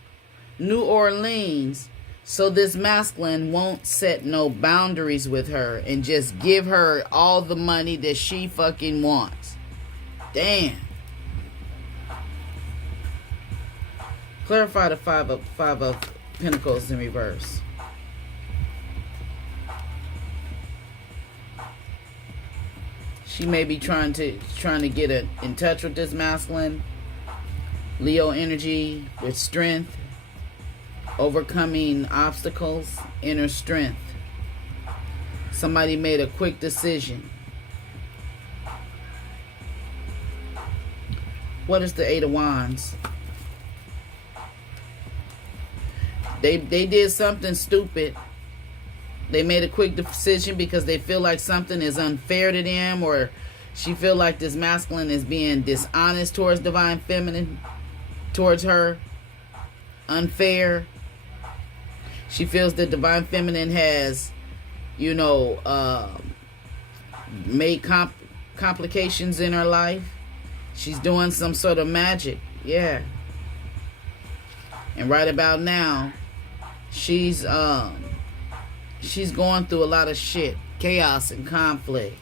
New Orleans so this masculine won't set no boundaries with her and just give her all the money that she fucking wants. Damn. Clarify the five of Pentacles in reverse. She may be trying to get in touch with this masculine. Leo energy with strength. Overcoming obstacles. Inner strength. Somebody made a quick decision. What is the Eight of Wands? They did something stupid. They made a quick decision because they feel like something is unfair to them, or she feel like this masculine is being dishonest towards Divine Feminine, towards her, unfair. She feels that Divine Feminine has, made complications in her life. She's doing some sort of magic, yeah. And right about now, she's going through a lot of shit, chaos and conflict.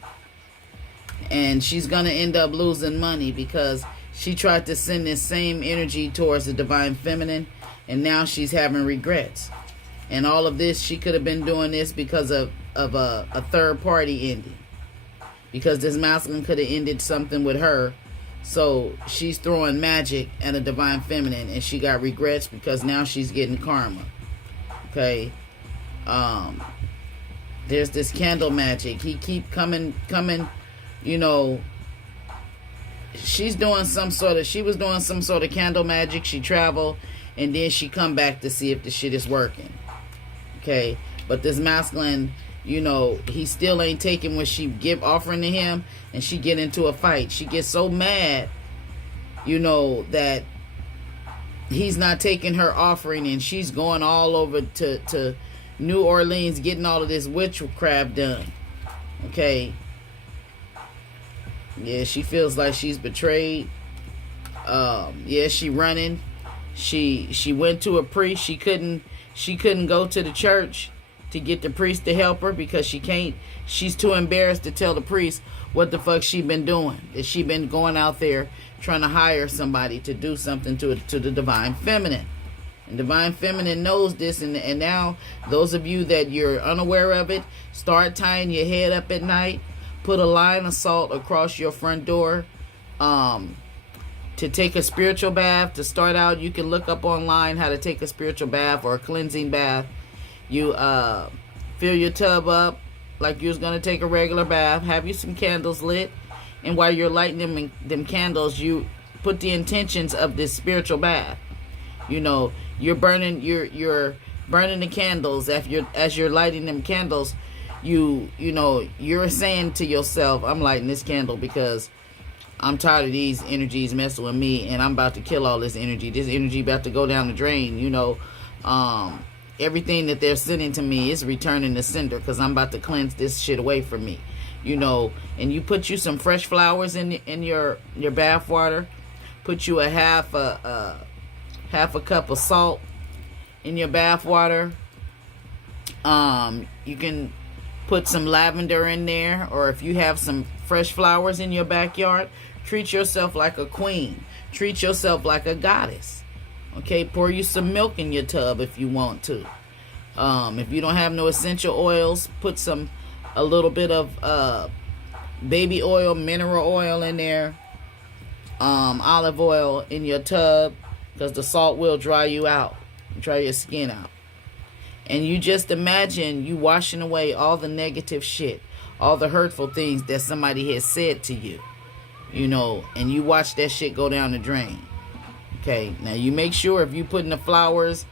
And she's going to end up losing money because she tried to send this same energy towards the divine feminine, and now she's having regrets. And all of this, she could have been doing this because of a third party ending. Because this masculine could have ended something with her. So she's throwing magic at a divine feminine, and she got regrets because now she's getting karma. Okay. There's this candle magic. He keep coming, you know. She was doing some sort of candle magic. She traveled, and then she come back to see if the shit is working. Okay. But this masculine, you know, he still ain't taking what she offering to him, and she get into a fight. She gets so mad, you know, that he's not taking her offering, and she's going all over to New Orleans getting all of this witchcraft done. Okay. Yeah, she feels like she's betrayed. Yeah, she running. She went to a priest. She couldn't go to the church to get the priest to help her because she's too embarrassed to tell the priest what the fuck she been doing. That she been going out there trying to hire somebody to do something to the divine feminine. And divine feminine knows this, and now those of you that you're unaware of it, start tying your head up at night. Put a line of salt across your front door. To take a spiritual bath. To start out, you can look up online how to take a spiritual bath or a cleansing bath. You fill your tub up like you was going to take a regular bath. Have you some candles lit. And while you're lighting them candles, you put the intentions of this spiritual bath. You know, you're burning the candles as you're lighting them candles. You know, you're saying to yourself, I'm lighting this candle because I'm tired of these energies messing with me, and I'm about to kill all this energy. This energy about to go down the drain. You know, everything that they're sending to me is returning to sender because I'm about to cleanse this shit away from me. You know, and you put you some fresh flowers in your bath water. Put you a half a cup of salt in your bath water. You can put some lavender in there, or if you have some fresh flowers in your backyard, treat yourself like a queen. Treat yourself like a goddess. Okay, pour you some milk in your tub if you want to. If you don't have no essential oils, put a little bit of baby oil, mineral oil in there, olive oil in your tub, because the salt will dry you out, dry your skin out. And you just imagine you washing away all the negative shit, all the hurtful things that somebody has said to you, you know, and you watch that shit go down the drain. Okay, now you make sure if you putting the flowers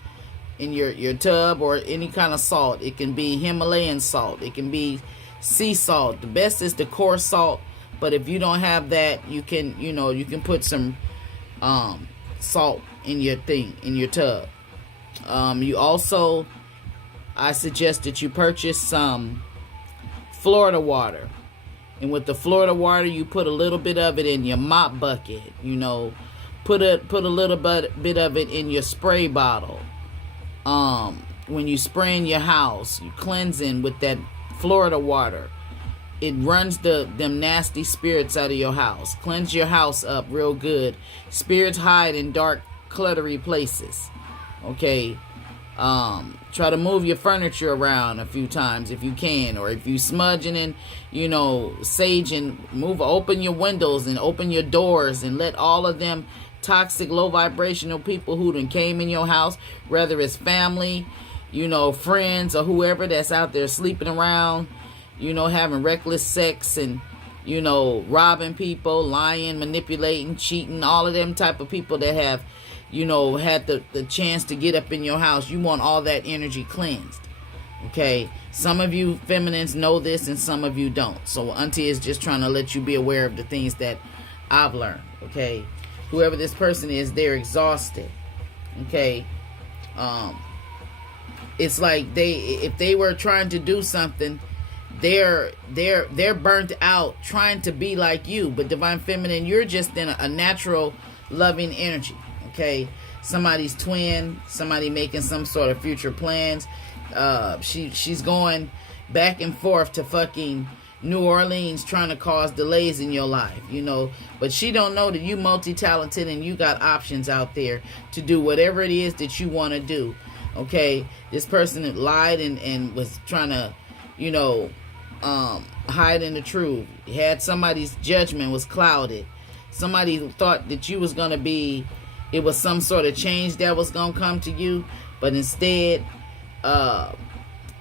in your tub or any kind of salt, it can be Himalayan salt, it can be sea salt. The best is the coarse salt, but if you don't have that, you can put some salt in your tub. You also, I suggest that you purchase some Florida water. And with the Florida water, you put a little bit of it in your mop bucket. You know, put a little bit of it in your spray bottle. When you spray in your house, you cleansing with that Florida water. It runs them nasty spirits out of your house. Cleanse your house up real good. Spirits hide in dark, cluttery places. Okay. Try to move your furniture around a few times if you can, or if you smudging and, you know, sage, and open your windows and open your doors and let all of them toxic, low vibrational people who done came in your house, whether it's family, you know, friends, or whoever that's out there sleeping around, you know, having reckless sex and, you know, robbing people, lying, manipulating, cheating, all of them type of people that have, you know, had the chance to get up in your house. You want all that energy cleansed. Okay, some of you feminines know this and some of you don't. So Auntie is just trying to let you be aware of the things that I've learned. Okay, whoever this person is, they're exhausted. Okay, it's like if they were trying to do something, they're burnt out trying to be like you. But divine feminine, you're just in a natural loving energy. Okay, somebody's twin, somebody making some sort of future plans. She's going back and forth to fucking New Orleans trying to cause delays in your life, you know. But she don't know that you multi-talented and you got options out there to do whatever it is that you want to do. Okay, this person lied and was trying to, you know, hide in the truth. Had somebody's judgment was clouded. Somebody thought that you was going to be, it was some sort of change that was going to come to you. But instead,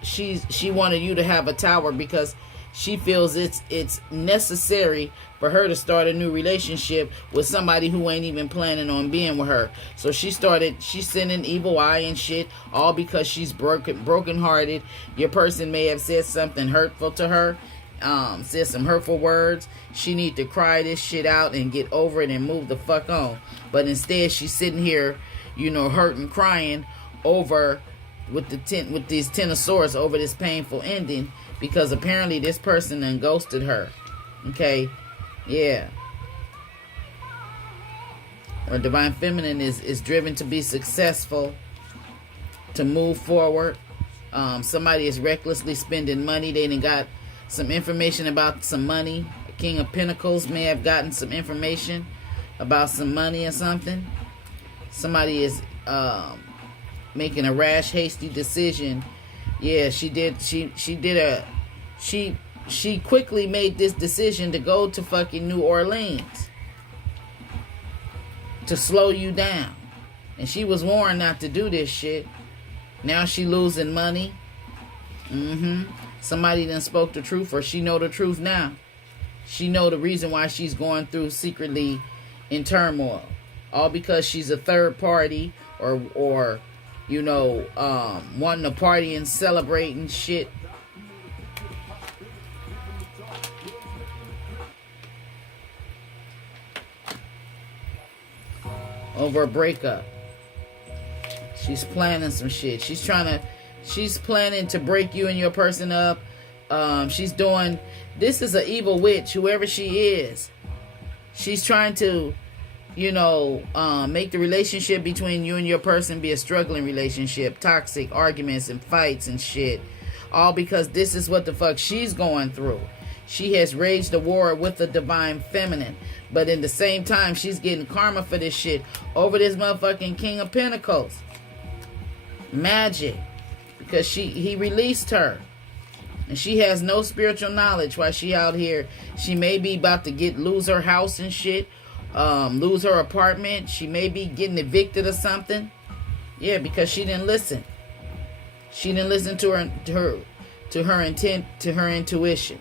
she wanted you to have a tower because she feels it's necessary for her to start a new relationship with somebody who ain't even planning on being with her. So she's sending evil eye and shit, all because she's brokenhearted. Your person may have said something hurtful to her, said some hurtful words. She need to cry this shit out and get over it and move the fuck on. But instead, she's sitting here, you know, hurting, crying over with these Ten of Swords over this painful ending, because apparently this person done ghosted her. Okay, yeah. Or Divine Feminine is driven to be successful, to move forward. Somebody is recklessly spending money. They done got some information about some money. King of Pentacles may have gotten some information about some money or something. Somebody is making a rash, hasty decision. Yeah, she quickly made this decision to go to fucking New Orleans to slow you down. And she was warned not to do this shit. Now she losing money. Somebody done spoke the truth, or she know the truth now. She know the reason why she's going through secretly in turmoil. All because she's a third party, or you know, wanting to party and celebrate and shit. Over a breakup. She's planning some shit. She's planning to break you and your person up. This is an evil witch, whoever she is. She's trying to, you know, make the relationship between you and your person be a struggling relationship. Toxic arguments and fights and shit. All because this is what the fuck she's going through. She has waged a war with the Divine Feminine. But in the same time, she's getting karma for this shit over this motherfucking King of Pentacles. Magic. Because he released her. And she has no spiritual knowledge while she out here. She may be about to lose her house and shit. Lose her apartment. She may be getting evicted or something. Yeah, because she didn't listen. She didn't listen to her intent, to her intuition.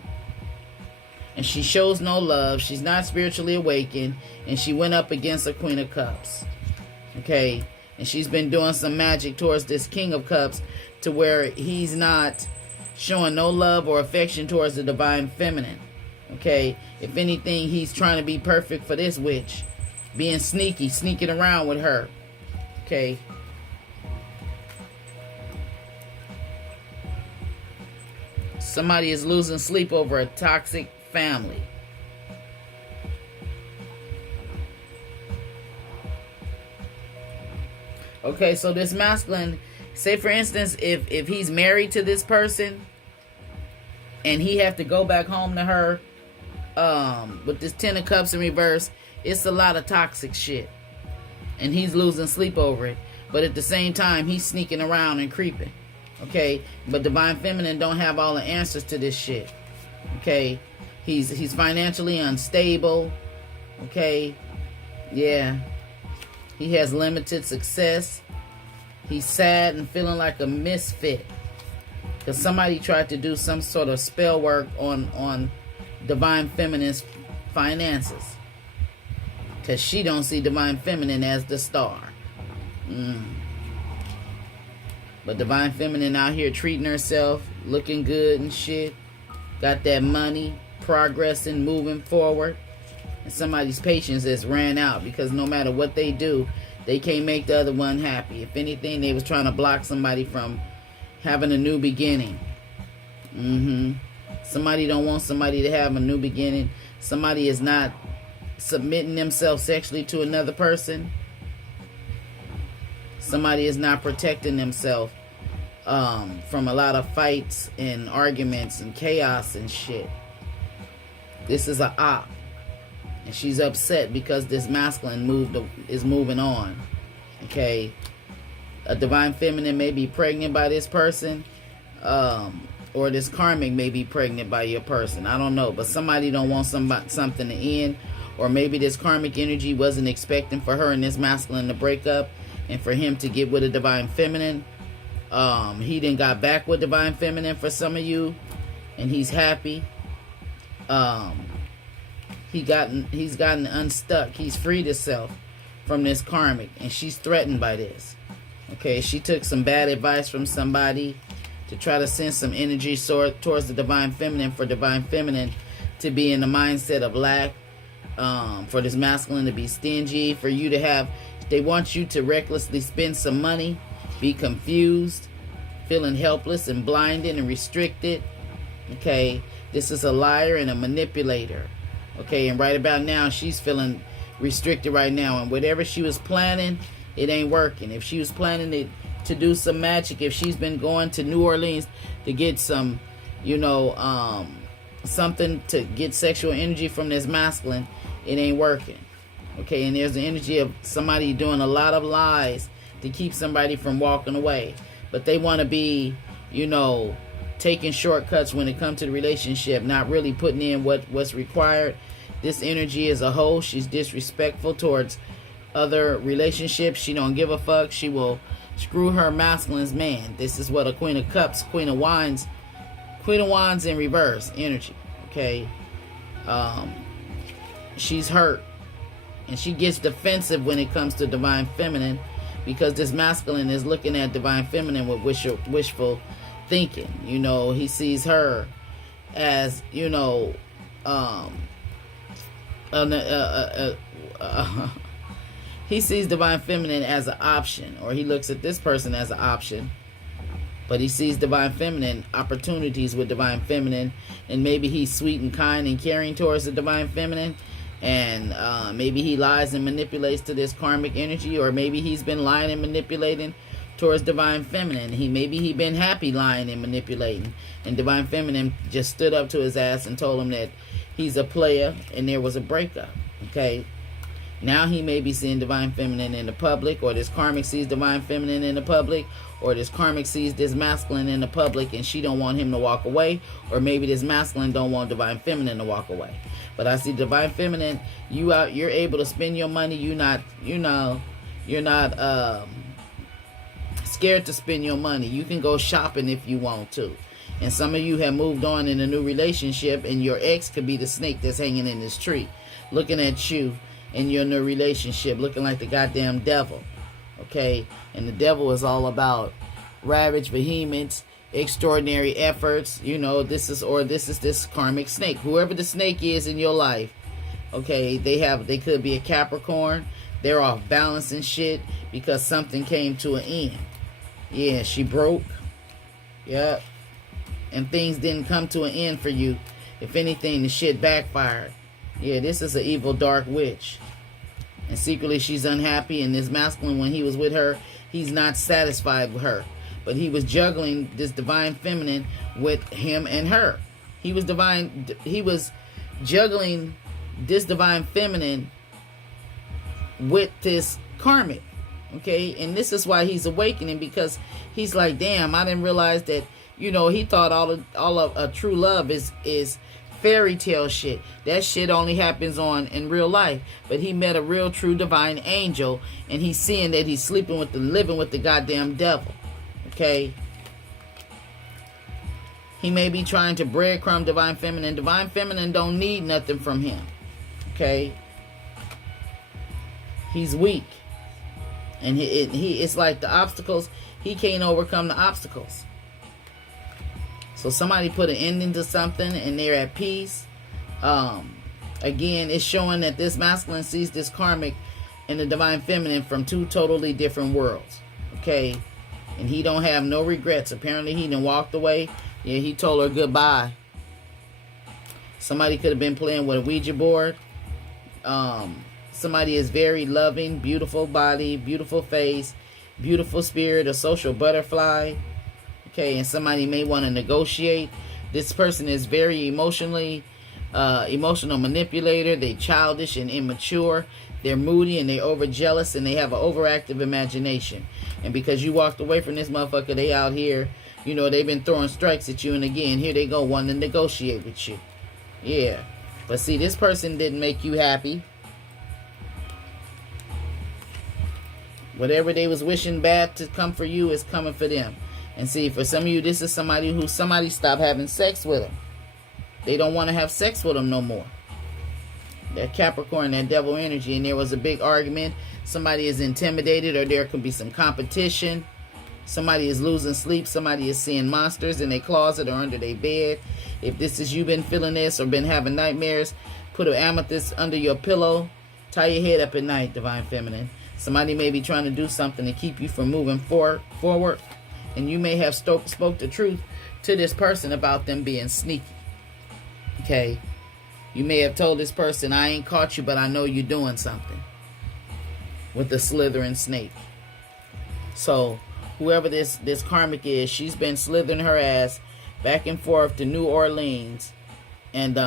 And she shows no love. She's not spiritually awakened. And she went up against a Queen of Cups. Okay? And she's been doing some magic towards this King of Cups to where he's not showing no love or affection towards the Divine Feminine. Okay? If anything, he's trying to be perfect for this witch. Being sneaking around with her. Okay? Somebody is losing sleep over a toxic family. Okay, so this masculine, say for instance, if he's married to this person and he have to go back home to her with this Ten of Cups in reverse, it's a lot of toxic shit. And he's losing sleep over it. But at the same time, he's sneaking around and creeping. Okay? But Divine Feminine don't have all the answers to this shit. Okay? He's financially unstable. Okay? Yeah. He has limited success. He's sad and feeling like a misfit. Because somebody tried to do some sort of spell work on Divine Feminine's finances. Because she don't see Divine Feminine as the star. But Divine Feminine out here treating herself, looking good and shit. Got that money, progressing, moving forward. And somebody's patience has ran out because no matter what they do, they can't make the other one happy. If anything, they was trying to block somebody from having a new beginning. Somebody don't want somebody to have a new beginning. Somebody is not submitting themselves sexually to another person. Somebody is not protecting themselves from a lot of fights and arguments and chaos and shit. This is a op. And she's upset because this masculine is moving on. Okay. A divine feminine may be pregnant by this person. Or this karmic may be pregnant by your person. I don't know. But somebody don't want something to end. Or maybe this karmic energy wasn't expecting for her and this masculine to break up. And for him to get with a divine feminine. He then got back with divine feminine for some of you. And he's happy. He's gotten unstuck. He's freed himself from this karmic, and she's threatened by this. Okay, she took some bad advice from somebody to try to send some energy towards the divine feminine, for divine feminine to be in the mindset of lack, for this masculine to be stingy, for you to have, they want you to recklessly spend some money, be confused, feeling helpless and blinded and restricted. Okay, this is a liar and a manipulator. Okay, and right about now, she's feeling restricted right now. And whatever she was planning, it ain't working. If she was planning to do some magic, if she's been going to New Orleans to get some, something to get sexual energy from this masculine, it ain't working. Okay, and there's the energy of somebody doing a lot of lies to keep somebody from walking away. But they want to be, taking shortcuts when it comes to the relationship, not really putting in what's required. This energy as a whole, she's disrespectful towards other relationships. She don't give a fuck. She will screw her masculine's man. This is what a Queen of Cups, Queen of Wands in reverse energy. Okay, she's hurt, and she gets defensive when it comes to divine feminine, because this masculine is looking at divine feminine with wishful thinking. He sees her as, he sees divine feminine as an option, or he looks at this person as an option, but he sees divine feminine opportunities with divine feminine, and maybe he's sweet and kind and caring towards the divine feminine, and maybe he lies and manipulates to this karmic energy, or maybe he's been lying and manipulating towards divine feminine. Maybe he been happy lying and manipulating, and divine feminine just stood up to his ass and told him that he's a player, and there was a breakup. Okay, now he may be seeing divine feminine in the public, or this karmic sees divine feminine in the public, or this karmic sees this masculine in the public, and she don't want him to walk away, or maybe this masculine don't want divine feminine to walk away. But I see divine feminine, you're able to spend your money. You're not scared to spend your money. You can go shopping if you want to. And some of you have moved on in a new relationship, and your ex could be the snake that's hanging in this tree, looking at you in your new relationship, looking like the goddamn devil. Okay, and the devil is all about ravage, vehemence, extraordinary efforts. This is this karmic snake. Whoever the snake is in your life, okay, they could be a Capricorn. They're off balance and shit because something came to an end. Yeah, she broke. Yep. And things didn't come to an end for you. If anything, the shit backfired. Yeah, this is an evil dark witch. And secretly she's unhappy, and this masculine, when he was with her, he's not satisfied with her. But he was juggling this divine feminine with him and her. He was juggling this divine feminine with this karmic. Okay, and this is why he's awakening, because he's like, damn, I didn't realize that, he thought all of a true love is fairy tale shit. That shit only happens in real life. But he met a real true divine angel, and he's seeing that he's living with the goddamn devil. Okay, he may be trying to breadcrumb divine feminine. Divine feminine don't need nothing from him. Okay, he's weak, and it's like the obstacles, he can't overcome the obstacles. So somebody put an ending to something, and they're at peace. Again, it's showing that this masculine sees this karmic and the divine feminine from two totally different worlds. Okay, and he don't have no regrets. Apparently he done walked away. Yeah, he told her goodbye. Somebody could have been playing with a Ouija board. Somebody is very loving, beautiful body, beautiful face, beautiful spirit, a social butterfly. Okay, and somebody may want to negotiate. This person is very emotionally emotional manipulator. They childish and immature. They're moody and they're overjealous and they have an overactive imagination. And because you walked away from this motherfucker, they out here, you know, they've been throwing strikes at you. And again, here they go wanting to negotiate with you. Yeah. But see, this person didn't make you happy. Whatever they was wishing bad to come for you is coming for them. And see, for some of you, this is somebody who somebody stopped having sex with them. They don't want to have sex with them no more. That Capricorn, that devil energy, and there was a big argument. Somebody is intimidated, or there could be some competition. Somebody is losing sleep. Somebody is seeing monsters in their closet or under their bed. If this is you been feeling this or been having nightmares, put an amethyst under your pillow. Tie your head up at night, Divine Feminine. Somebody may be trying to do something to keep you from moving forward. And you may have spoke the truth to this person about them being sneaky. Okay? You may have told this person, I ain't caught you, but I know you're doing something. With the slithering snake. So, whoever this karmic is, she's been slithering her ass back and forth to New Orleans. And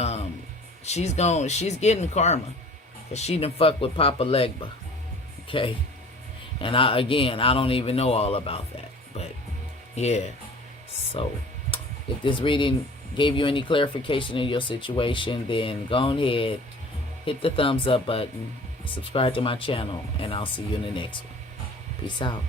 she's getting karma. Because she done fuck with Papa LEGBA. Okay? And I don't even know all about that. But, yeah. So, if this reading gave you any clarification in your situation, then go ahead, hit the thumbs up button, subscribe to my channel, and I'll see you in the next one. Peace out.